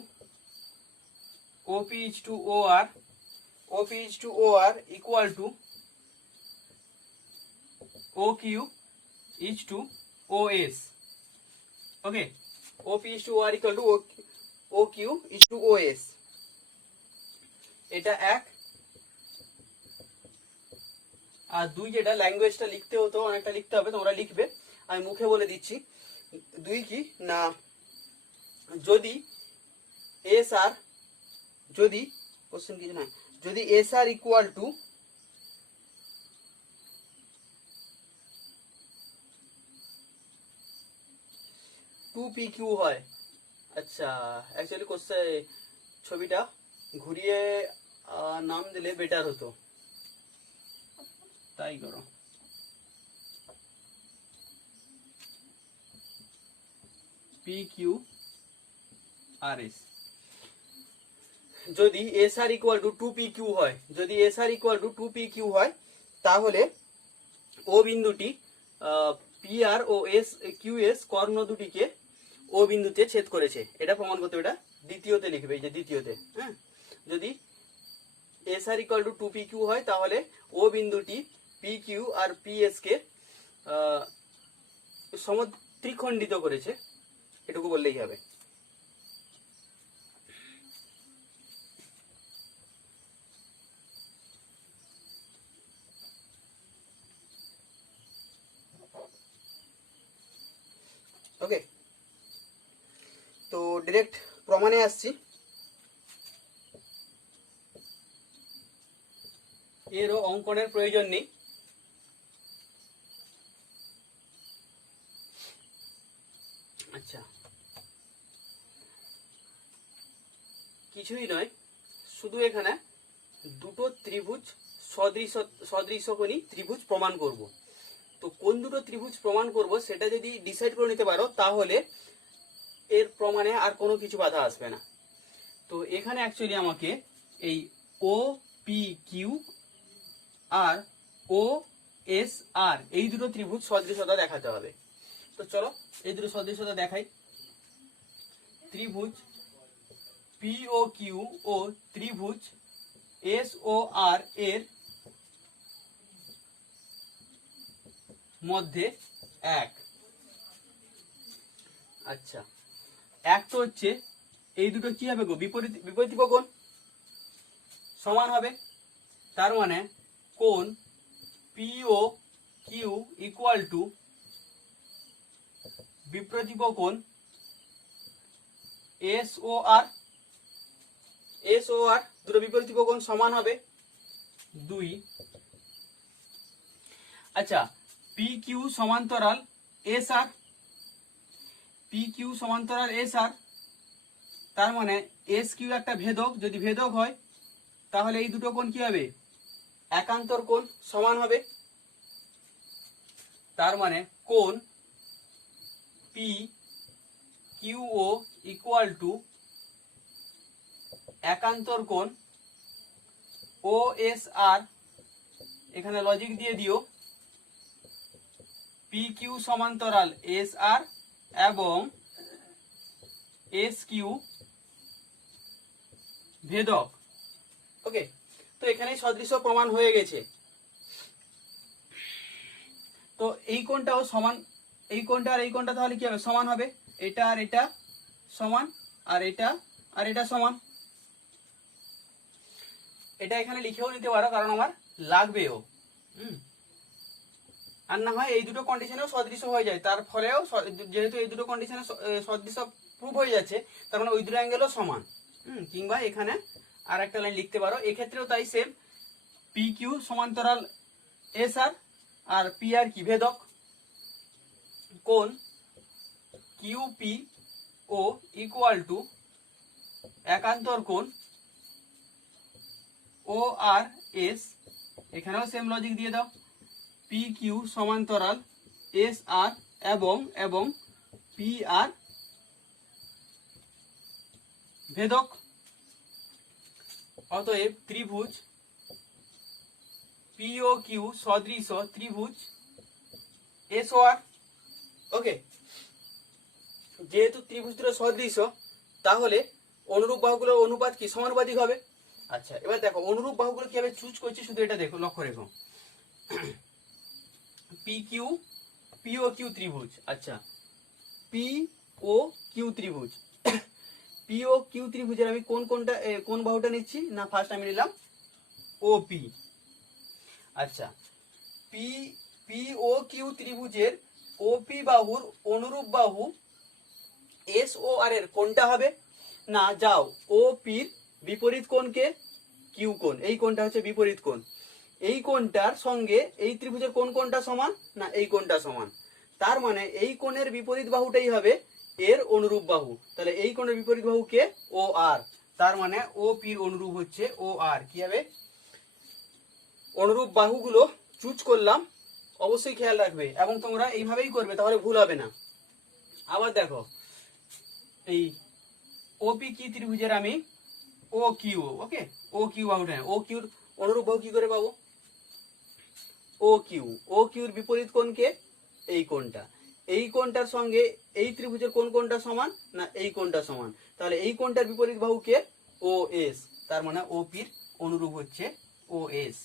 OR equal to OQ is to OS. Okay, OP is to OR equal to OQ is to OS. এটা এক। আর দুই, যেটা ল্যাঙ্গুয়েজটা লিখতে হতো অনেকটা লিখতে হবে, তোমরা লিখবে, আমি মুখে বলে দিচ্ছি। দুই কি না, যদি SR, যদি কোশ্চেন কিছু নয়, যদি SR ইকুয়াল টু PQ হয়। আচ্ছা, অ্যাকচুয়ালি কোশ্চেন ছবিটা ঘুরিয়ে নাম দিলে বেটার হতো, তাই করো। PQRS যদি SR ইকুয়াল টু 2PQ হয়, তাহলে ও বিন্দুটি PR ও QS কর্ণ দুটিকে ও বিন্দুতে ছেদ করেছে। এটা প্রমাণ করতে এটা দ্বিতীয়তে লিখবে, এই যে দ্বিতীয়তে। হ্যাঁ, যদি SR ইকুয়াল টু 2PQ হয় তাহলে ও বিন্দুটি PQ আর PS কে সমত্রিখণ্ডিত করেছে, এটুকু বললেই হবে। ওকে, তো ডিরেক্ট প্রমাণে আসছি। এরও অঙ্কনের প্রয়োজন নেই। আচ্ছা, কিছুই নয়, শুধু এখানে দুটো ত্রিভুজ সদৃশকোণী ত্রিভুজ প্রমাণ করব। তো কোন দুটো ত্রিভুজ প্রমাণ করব সেটা যদি ডিসাইড করে নিতে পারো তাহলে এর প্রমাণে আর কোনো কিছু বাধা আসবে না। তো এখানে অ্যাকচুয়ালি আমাকে এই ও পি কিউ আর ও এস আর এই দুটো ত্রিভুজ সদৃশতা দেখাতে হবে। তো চলো এই দুটো সদৃশতা দেখাই। ত্রিভুজ পি ও কিউ ও ত্রিভুজ এস ও আর এর মধ্যে এক। আচ্ছা, এক তো হচ্ছে এই দুটো কি হবে গো, বিপরীত বিপরীত কোণ সমান হবে। তার মানে কোণ P O Q equal to বিপরীত কোণ এস ও আর। এস ও আর দুটো বিপরীত কোণ সমান হবে 2। আচ্ছা, পি কিউ সমান্তরাল এস আর। পি কিউ সমান্তরাল এস আর, তার মানে এস কিউ একটা ভেদক, যদি ভেদক হয় তাহলে এই দুটো কোণ কি হবে, একান্তর কোণ সমান হবে। তার মানে কোণ P Q O equal to একান্তর কোণ ও এস আর। এখানে লজিক দিয়ে দিও, পি কিউ সমান্তরাল এস আর এবং এস কিউ ভেদক। ওকে, তো এখানে সদৃশ প্রমাণ হয়ে গেছে। তো এই কোণটাও সমান, এই কোণটা আর এই কোণটা তাহলে কি হবে, সমান হবে। এটা আর এটা সমান, আর এটা আর এটা সমান। এটা এখানে লিখেও নিতে পারো কারণ আমার লাগবেও। আর না হয় এই দুটো কন্ডিশনেও সদৃশ হয়ে যায়, তার ফলেও যেহেতু এই দুটো কন্ডিশনে সদৃশ প্রুভ হয়ে যাচ্ছে, তার মানে ওই দুটো অ্যাঙ্গেলও সমান। কিংবা এখানে আর একটা লাইন লিখতে পারো, এক্ষেত্রেও তাই সেম, পি কিউ সমান্তরাল এস আর, আর পি আর কি ভেদক, কোণ Q P O equal to একান্তর কোণ ও আর এস। এখানেও সেম লজিক দিয়ে দাও, পি কিউ সমান্তরাল এস আর এবং পি আর ভেদক। অতএব ত্রিভুজ পি ও কিউ সদৃশ ত্রিভুজ এস ও আর। ওকে, যেহেতু ত্রিভুজ দুটো সদৃশ তাহলে অনুরূপ বাহুগুলোর অনুপাত কি সমানুপাতিক হবে। আচ্ছা, এবার দেখো অনুরূপ বাহুগুলো কিভাবে চুজ করছি, শুধু এটা দেখো, লক্ষ্য রেখো। পি ও কিউ ত্রিভুজ। আচ্ছা, পি ও কিউ ত্রিভুজ, পি ও কিউ ত্রিভুজের আমি কোন বাহুটা নিচ্ছি না, ফার্স্ট আমি নিলাম ও পি। আচ্ছা, পি ও কিউ ত্রিভুজের ও পি বাহুর অনুরূপ বাহু এস ও আর এর কোনটা হবে না, যাও ও পির বিপরীত কোণকে কিউ কোণ, এই কোণটা হচ্ছে বিপরীত কোণ, এই কোণটার সঙ্গে এই ত্রিভুজের কোনটা সমান না, এই কোণটা সমান। তার মানে এই কোণের বিপরীত বাহুটাই হবে এর অনুরূপ বাহু। তাহলে এই কোণের বিপরীত বাহু কে, ও আর। তার মানে ও পির অনুরূপ হচ্ছে ও আর। কি হবে, অনুরূপ বাহুগুলো চুজ করলাম, অবশ্যই খেয়াল রাখবে এবং তোমরা এইভাবেই করবে, তাহলে ভুল হবে না। আবার দেখো, এই ওপি কি ত্রিভুজের আমি ও কিউ, ওকে, ও কিউ বাহুটা, ও কিউর অনুরূপ বাহু কি করে পাবো, ও কিউর বিপরীত কোণকে এই কোণটা, এই কোণটার সঙ্গে এই ত্রিভুজের কোনটা সমান না, এই কোণটা সমান। তাহলে এই কোণটার বিপরীত বাহু কে, ও এস। তার মানে ও পির অনুরূপ হচ্ছে ও এস।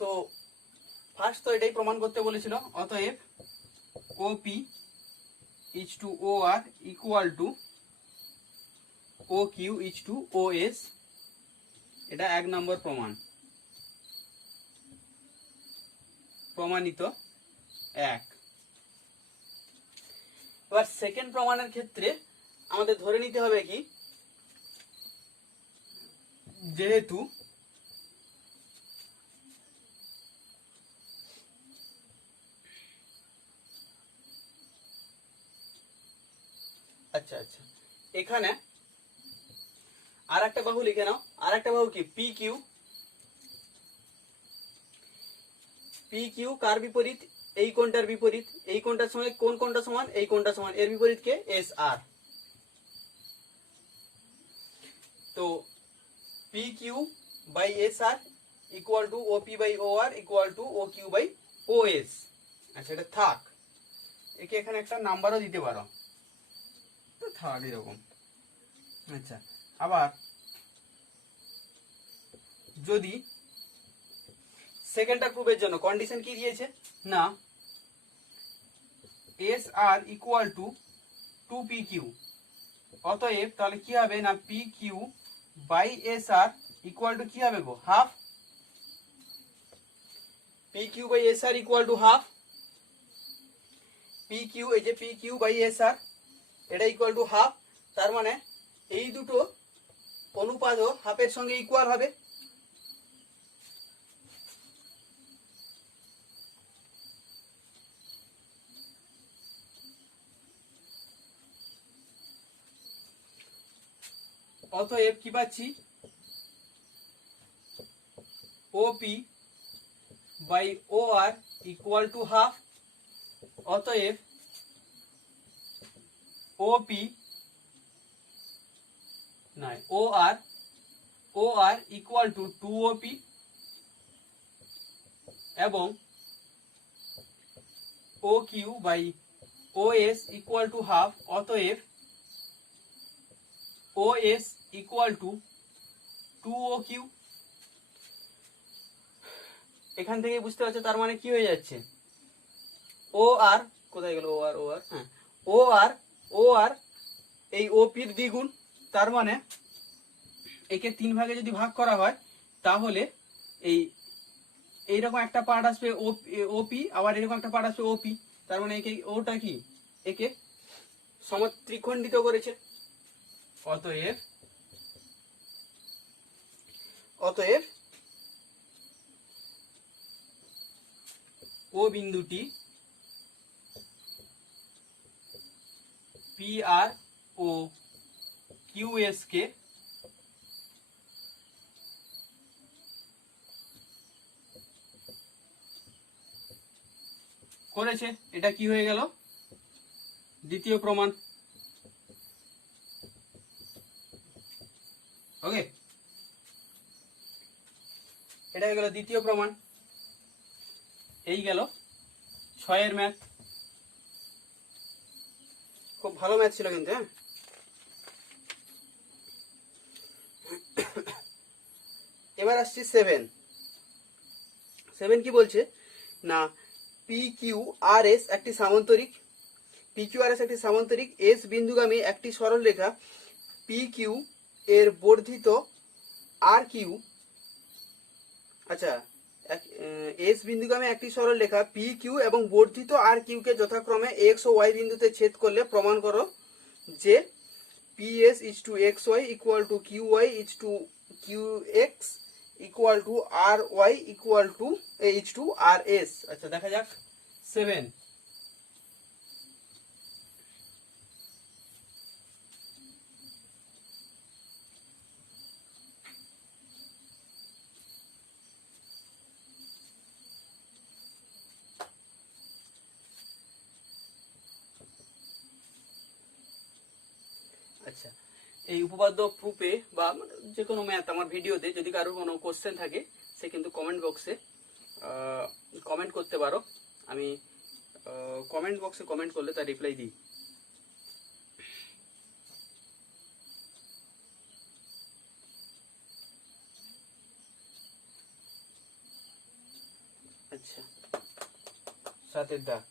তো ফার্স্ট তো এটাই প্রমাণ করতে বলেছিল। অতএব O P is to O R equal to O Q is to O S. এটা 1 নম্বর প্রমাণ, প্রমাণিত 1। এবার সেকেন্ড প্রমাণের ক্ষেত্রে আমাদের ধরে নিতে হবে কি, যেহেতু আচ্ছা এখানে আর একটা বাহু লিখে নাও, আর একটা বাহু কি, পি কিউ। পি কিউ কার বিপরীত, এই কোণটার বিপরীত, এই কোণটার সঙ্গে কোন কোণটা সমান, এই কোণটা সমান, এর বিপরীত কে, এস আর। তো P Q by S R equal to O P by O R equal to O Q by O S. আচ্ছা এটা থাক, একে এখানে একটা নাম্বারও দিতে পারো, তো থাক এরকম। আচ্ছা আবার যদি সেকেন্ডটা প্রুফের জন্য কন্ডিশন কি দিয়েছে না, S R equal to 2pq, অতএব তাহলে কি হবে না P Q by S R equal to কি হবে গো, half. P Q by S R equal to half. P Q, এই যে P Q by S R এটা ইকুয়াল টু হাফ, তার মানে এই দুটো অনুপাতও হাফের সঙ্গে ইকুয়াল হবে। অতএব কি পাচ্ছি, OP by O R equal to half. অতএব ওপি নয় O R equal to 2OP এবং O Q by O S equal to half. অতএব O S equal two 2OQ। এখান থেকে বুঝতে পারছো তার মানে কি হয়ে যাচ্ছে, ও আর কোথায় গেল, ও আর হ্যাঁ ও আর এই ওপির দ্বিগুণ, তার মানে একে 3 ভাগে যদি ভাগ করা হয় তাহলে এইরকম একটা পার্ট আসবে ওপি, আবার এরকম একটা পার্ট আসবে ওপি, তার মানে একে ওটা কি একে সমত্রিখণ্ডিত করেছে। অতএব ও বিন্দুটি পি আর ও কিউ এস কে করেছে। এটা কি হয়ে গেল, দ্বিতীয় প্রমাণ। ওকে, এটা হয়ে গেল দ্বিতীয় প্রমাণ। এই গেল 6 ম্যাথ। খুব ভালো ম্যাথ ছিল কিন্তু। হ্যাঁ, এবার আসছি 7 কি বলছে না, পি কিউ আর এস একটি সামান্তরিক, এস বিন্দুগামী একটি সরলরেখা পি কিউ এর বর্ধিত আর কিউ, আচ্ছা এস বিন্দুগামী একটি সরলরেখা পি কিউ এবং বর্ধিত আর কিউ কে যথাক্রমে এক্স ও ওয়াই বিন্দুতে ছেদ করলে প্রমাণ করো যে P S is to X Y equal to Q Y is to Q X equal to R Y equal to is to R S. আচ্ছা দেখা যাক 7। আচ্ছা এই উপপাদ্য প্রুফে বা যে কোনো ম্যাথ আমার ভিডিওতে যদি কারোর কোনো কোশ্চেন থাকে সে কিন্তু কমেন্ট বক্সে কমেন্ট করতে পারো, আমি কমেন্ট বক্সে কমেন্ট করলে তার রিপ্লাই দিই। আচ্ছা 7 দাগ,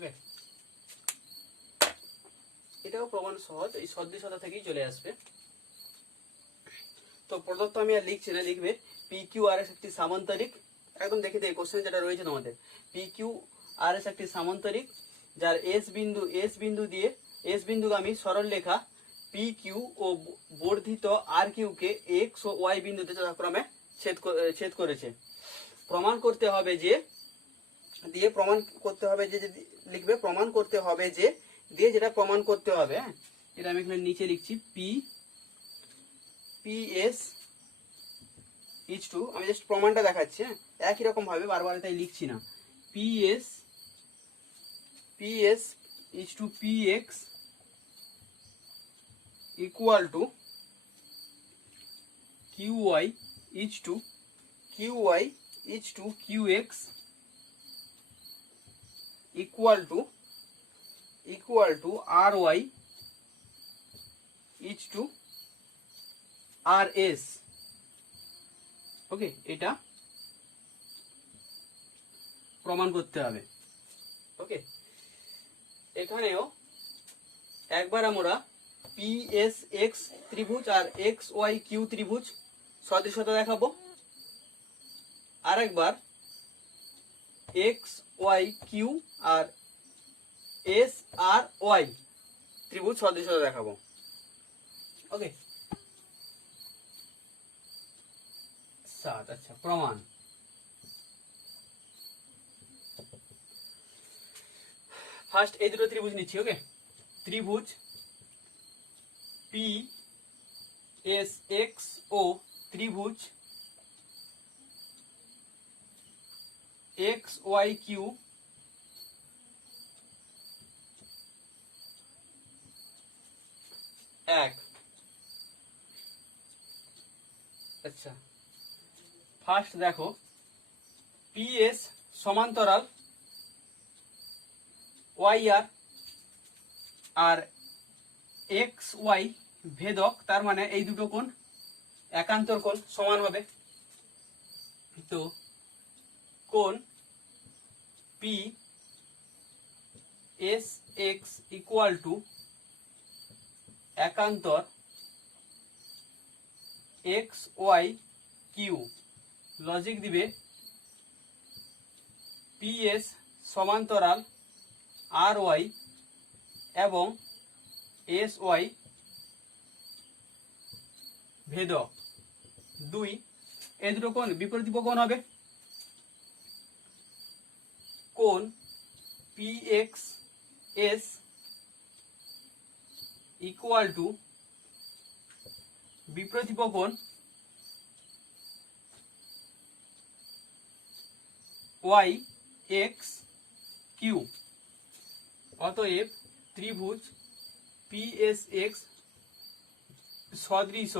ওকে, এটাও প্রমাণ সহজ, এই সদৃশতা থেকেই চলে আসবে। তো প্রদত্ত আমি আর লিখছি না, লিখবে পি কিউ আর এস একটি সামান্তরিক, একদম দেখে দেয় কোশ্চেন যেটা রয়েছে তোমাদের, পি কিউ আর এস একটি সামান্তরিক যার এস বিন্দুগামী সরলরেখা পি কিউ ও বর্ধিত আর কিউকে এক্স ও ওয়াই বিন্দুতে যথাক্রমে ছেদ করেছে। প্রমাণ করতে হবে যে, লিখবে প্রমাণ করতে হবে যে, দিয়ে যেটা প্রমাণ করতে হবে, হ্যাঁ এটা আমি এখানে নিচে লিখছি পি এস ইজ টু, আমি জাস্ট প্রমাণটা দেখাচ্ছি, হ্যাঁ একই রকম ভাবে বারবার তাই লিখছি না। P S is to P X equal to Q Y is to Q X equal to R Y is to R S. Okay, এটা প্রমাণ করতে হবে। ওকে, এখানেও একবার আমরা পি এস এক্স ত্রিভুজ আর এক্স ওয়াই কিউ ত্রিভুজ সদৃশতা দেখাবো, আর একবার x Y Q R S আর ওয়াই ত্রিভুজ সদৃশতা দেখাবো। ওকে, 7। আচ্ছা, প্রমাণ। ফার্স্ট এই দুটো ত্রিভুজ নিচ্ছি। ওকে, ত্রিভুজ পি এস এক্স ও ত্রিভুজ এক্স ওয়াই কিউ এক। আচ্ছা, ফার্স্ট দেখো পি এস সমান্তরাল ওয়াই আর এক্স ওয়াই ভেদক, তার মানে এই দুটো কোণ একান্তর কোণ সমান হবে। তো কোণ P S X equal to একান্তর এক্স ওয়াই কিউ, লজিক দিবে পি এস সমান্তরাল আর ওয়াই এবং এস ওয়াই ভেদক 2, এই দুটো কোণ বিপরীত কোণ হবে। কোণ P X S equal to বিপরীত কোণ ওয়াই এক্স কিউ। অতএব ত্রিভুজ পি এস এক্স সদৃশ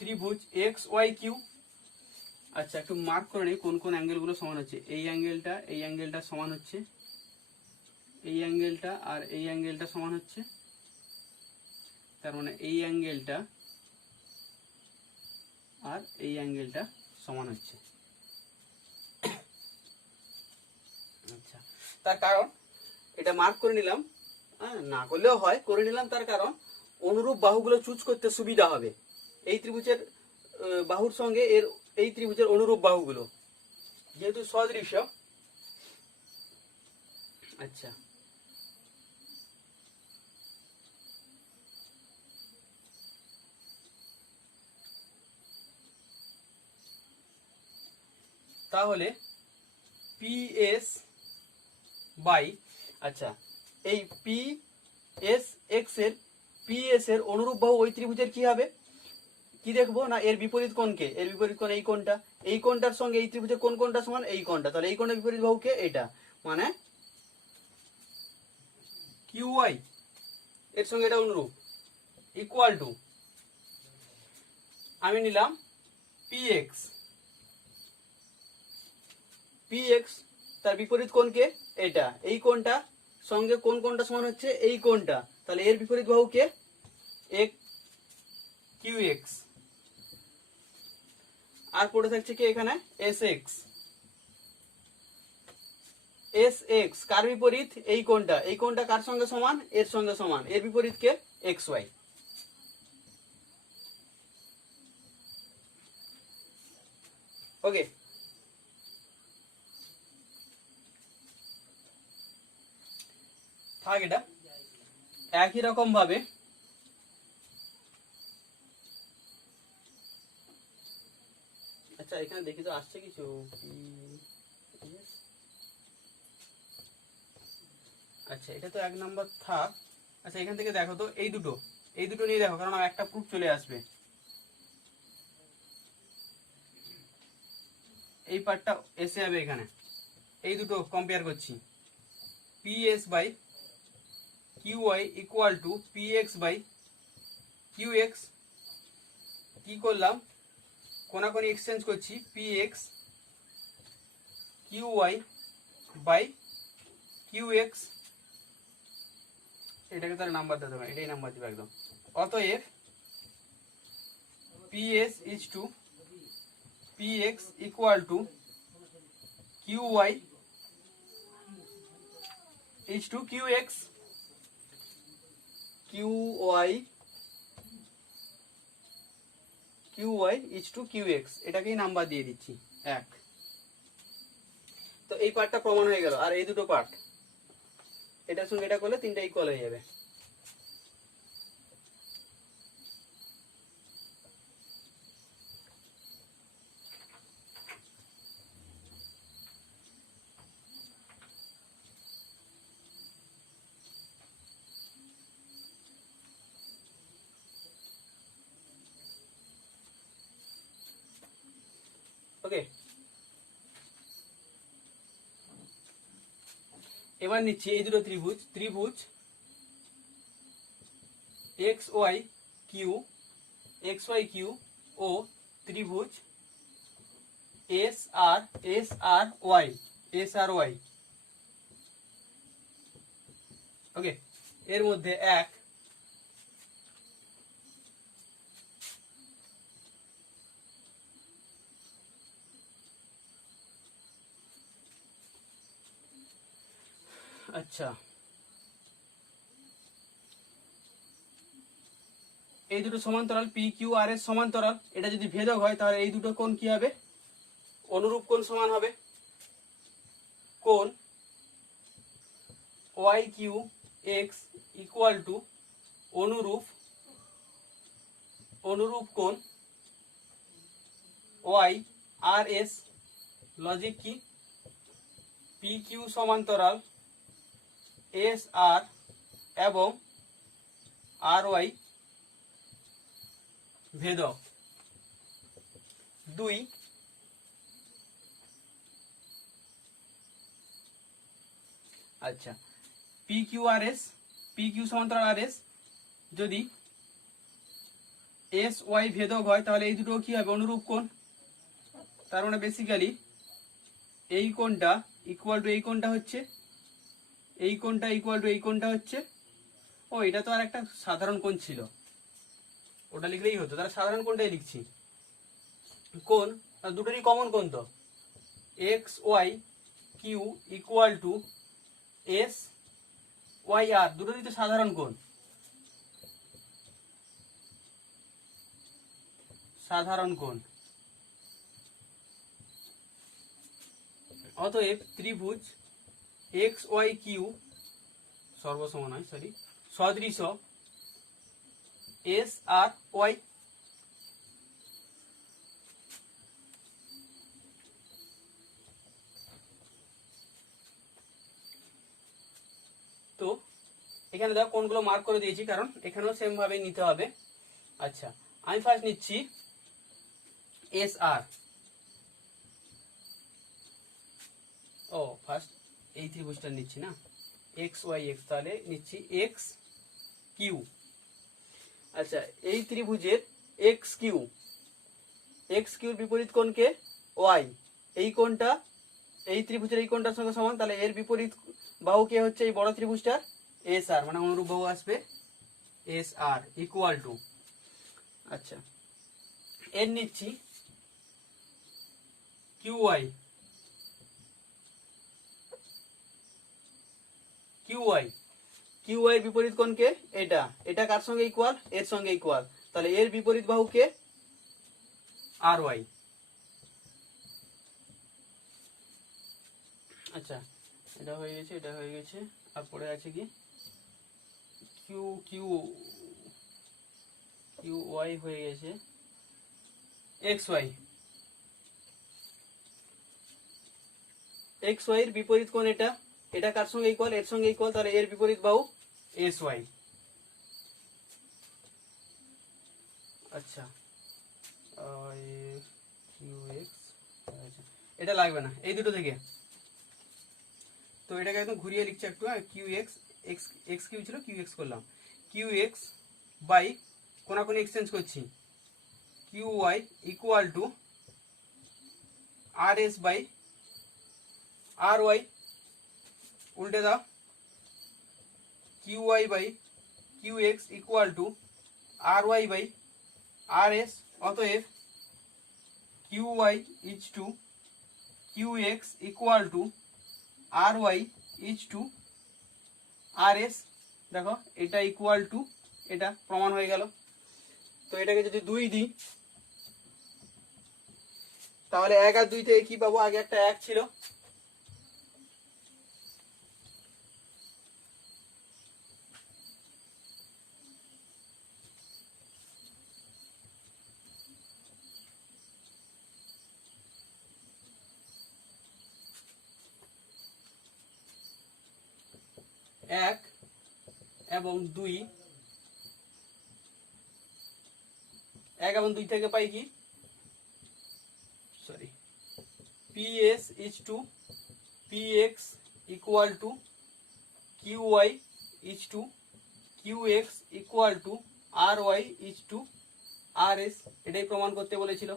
ত্রিভুজ এক্স ওয়াই কিউ। আচ্ছা, একটু মার্ক করে নিই কোন কোন অ্যাঙ্গেলগুলো সমান হচ্ছে। এই অ্যাঙ্গেলটা সমান হচ্ছে, এই অ্যাঙ্গেলটা আর এই অ্যাঙ্গেলটা সমান হচ্ছে, তার মানে এই অ্যাঙ্গেলটা আর এই অ্যাঙ্গেলটা সমান হচ্ছে। আচ্ছা, তার কারণ এটা মার্ক করে নিলাম, না করলেও হয়, করে নিলাম তার কারণ অনুরূপ বাহুগুলো চুজ করতে সুবিধা হবে। এই ত্রিভুজের বাহুর সঙ্গে এই ত্রিভুজের অনুরূপ বাহুগুলো যেহেতু সদৃশ। আচ্ছা, তাহলে পি এস বাই, আচ্ছা এই পি এস এক্স এর পি এস এর অনুরূপ বাহু ওই ত্রিভুজের কি হবে, কি দেখবো না এর বিপরীত কোণকে, এর বিপরীত কোণ এই কোণটা, এই কোণটার সঙ্গে এই ত্রিভুজের কোন কোণটা সমান, এই কোণটা, তাহলে এই কোণের বিপরীত বাহুকে এটা, মানে কিউ ওয়াই এর সঙ্গে এটা অনুরূপ, ইকুয়াল টু আমি নিলাম পি এক্স তার বিপরীত কোণকে এটা, এই কোণটা সঙ্গে কোন কোণটা সমান হচ্ছে, এই কোণটা, তাহলে এর বিপরীত বাহুকে কিউ এক্স, আর পড়ে থাকছে কি এখানে এস এক্স। এস এক্স কার বিপরীত? এই কোণটা, এই কোণটা কার সঙ্গে সমান? এর সঙ্গে সমান। এর বিপরীত কে? X Y. ওকে, থাক এটা। একই রকম ভাবে আচ্ছা এখানে দেখি তো আসছে কিছু। আচ্ছা এটা তো 1 নাম্বার থাক। আচ্ছা এখান থেকে দেখো তো এই দুটো নিয়ে দেখো, কারণ একটা প্রুফ চলে আসবে। এই পার্টটা এসে যাবে এখানে। এই দুটো কম্পেয়ার করছি। P S by Q Y equal to P X by Q X. কি করলাম? কোনাকোনি এক্সচেঞ্জ করছি। P X Q Y by Q X. এটাকে তাহলে নাম্বার দিতে হবে, এটাই নাম্বার দিবে একদম। অতএব P S is to P X equal to Q Y is to Q X. Q Y is to Q X, এটাকেই নাম্বার দিয়ে দিচ্ছি 1। তো এই পার্টটা প্রমাণ হয়ে গেল। আর এই দুটো পার্ট, এটার সঙ্গে এটা করলে 3টা ইকুয়াল হয়ে যাবে। ওকে, এবার নিচ্ছি এই দুটো ত্রিভুজ এক্স ওয়াই কিউ ও ত্রিভুজ এস আর ওয়াই। ওকে, এর মধ্যে এক আচ্ছা এই দুটো সমান্তরাল, পি কিউ আর এর সমান্তরাল। এটা যদি ভেদক হয় তাহলে এই দুটো কোণ কি হবে? অনুরূপ কোণ সমান হবে। কোণ Y Q X equal to অনুরূপ কোণ ওয়াই আর এস। লজিক কি? পি কিউ সমান্তরাল এস আর এবং আর ওয়াই ভেদক। 2 আচ্ছা পি কিউ সমান্তরাল আর এস, যদি এস ওয়াই ভেদক হয় তাহলে এই দুটো কি হবে? অনুরূপ কোণ। তার মানে বেসিক্যালি এই কোণটা ইকুয়াল টু এই কোণটা হচ্ছে, এই কোণটা ইকুয়াল টু এই কোণটা হচ্ছে। ও এটা তো আর একটা সাধারণ কোণ ছিল, ওটা লিখলেই হতো। তাহলে সাধারণ কোণটাই লিখছি। কোণ দুটোরই কমন কোণ তো, X Y Q equal to S Y R, দুটোরই তো সাধারণ কোণ। অতএব ত্রিভুজ এক্স ওয়াই কিউ সর্বসমান হয়, সদৃশ এস আর ওয়াই। তো এখানে দেখো কোনগুলো মার্ক করে দিয়েছি, কারণ এখানেও সেম ভাবে নিতে হবে। আচ্ছা আমি ফার্স্ট নিচ্ছি এস আর। ও ফার্স্ট এই ত্রিভুজটা নিচ্ছি না, এক্স ওয়াই এক্স, তাহলে নিচ্ছি এক্স কিউ। আচ্ছা এই ত্রিভুজের এক্স কিউর বিপরীত কোণকে ওয়াই। এই কোণটা এই ত্রিভুজের এই কোণটার সঙ্গে সমান, তাহলে এর বিপরীত বাহু কে হচ্ছে এই বড় ত্রিভুজটার? এস আর, মানে অনুরূপ বাহু আসবে এস আর ইকুয়াল টু। আচ্ছা এর নিচ্ছি কিউ ওয়াই। কিউ ওয়াই এর বিপরীত কোণ কে? এটা। এটা কার সঙ্গে ইকুয়াল? এর সঙ্গে ইকুয়াল। তাহলে এর বিপরীত বাহু কে? আর ওয়াই। আচ্ছা, এটা হয়ে গেছে, এটা হয়ে গেছে। আর পড়ে আছে কি? কিউ কিউ কিউ ওয়াই হয়ে গেছে, এক্স ওয়াই। এক্স ওয়াই এর বিপরীত কোণ এটা। এটা কার সঙ্গে ইকুয়াল? এর সঙ্গে ইকুয়াল। তাহলে এর বিপরীত বাহু এস ওয়াই। আচ্ছা, কিউ এক্স, এটা লাগবে না এই দুটো থেকে। তো এটাকে একদম ঘুরিয়ে লিখছি একটু। Q X, X X Q ছিল, কিউ এক্স করলাম। কিউ এক্স বাই কোনাকুনি এক্সচেঞ্জ করছি, Q Y equal to R S by R Y. উল্টে দাও, Q Y by Q X equal to R Y by R S. অতএব Q Y is to Q X equal to R Y is to R S. দেখো এটা equal two এটা, প্রমাণ হয়ে গেল। তো এটাকে যদি 2 দিই তাহলে 1 আর 2 থেকে কি পাবো? আগে একটা 1 ছিল, এক এবং 2। 1 এবং 2 থেকে পাই কি? Sorry, PS is to PX equal to QY is to QX equal to RY is to RS। এটাই প্রমাণ করতে বলেছিল,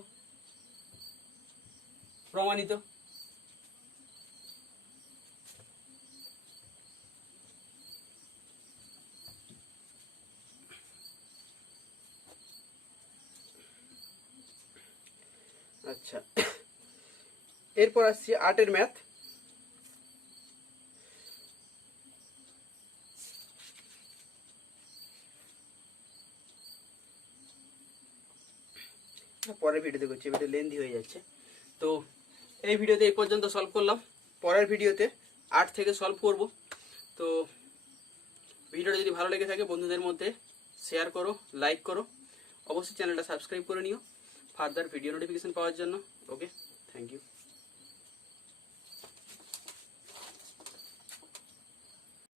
প্রমাণিত। আচ্ছা, এরপর আসছি 8 এর ম্যাথ। পরের ভিডিওতে করছি, ভিডিও লেন্দি হয়ে যাচ্ছে। তো এই ভিডিওতে এই পর্যন্ত সলভ করলাম। পরের ভিডিওতে 8 থেকে সলভ করব। তো ভিডিওটা যদি ভালো লেগে থাকে বন্ধুদের মধ্যে শেয়ার করো, লাইক করো, অবশ্যই চ্যানেলটা সাবস্ক্রাইব করে নিও ফার্দার ভিডিও নোটিফিকেশন পাওয়ার জন্য। ওকে, থ্যাংক ইউ।